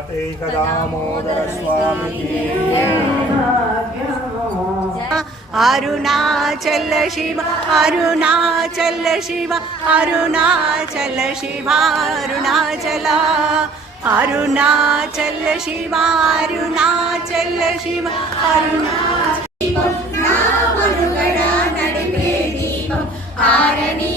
కార్తీక దామోదర స్వామికి అరుణాచల శివ అరుణాచల. శివ అరుణాచల శివ అరుణాచల. అరుణాచల శివ అరుణాచల శివ అరుణాచల నడిపే దీపం ఆరణి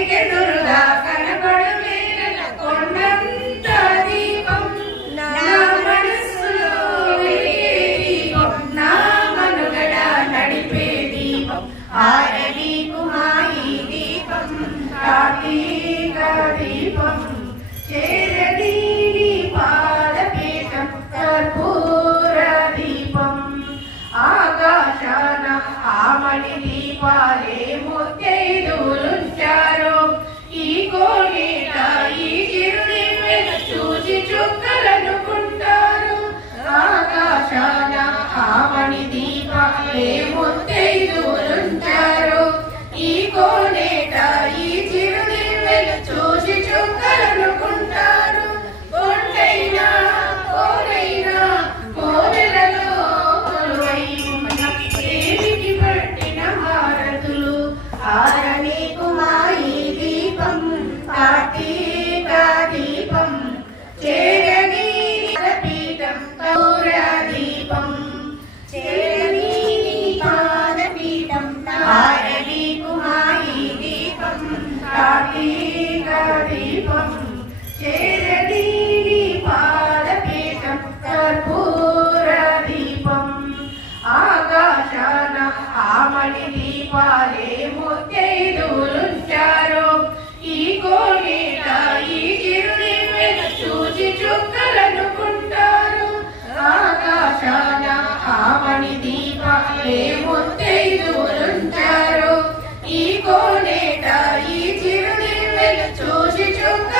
కంటికెదురుగా కనపడు వేల కొండంత దీపం. నా మనస్సులో దీపం. నా మనుగడ నడిపే దీపం. ఆరని కుమారి దీపం. కార్తీక దీపం చేరని పాదపీఠం. కర్పూర దీపం. ఆకాశాన ఆమణి దీపాలే ముత్తైదులుంచారు Lord. కార్తీక దీపం చేరదీని పాదపీఠం కర్పూర దీపం. ఆకాశాన ఆమణి దీపాలే ముత్తైదులుంచారు ఈ కోనేట ఈ చిరుని చూచి చుక్కలనుకుంటారు ఆకాశాన Thank you.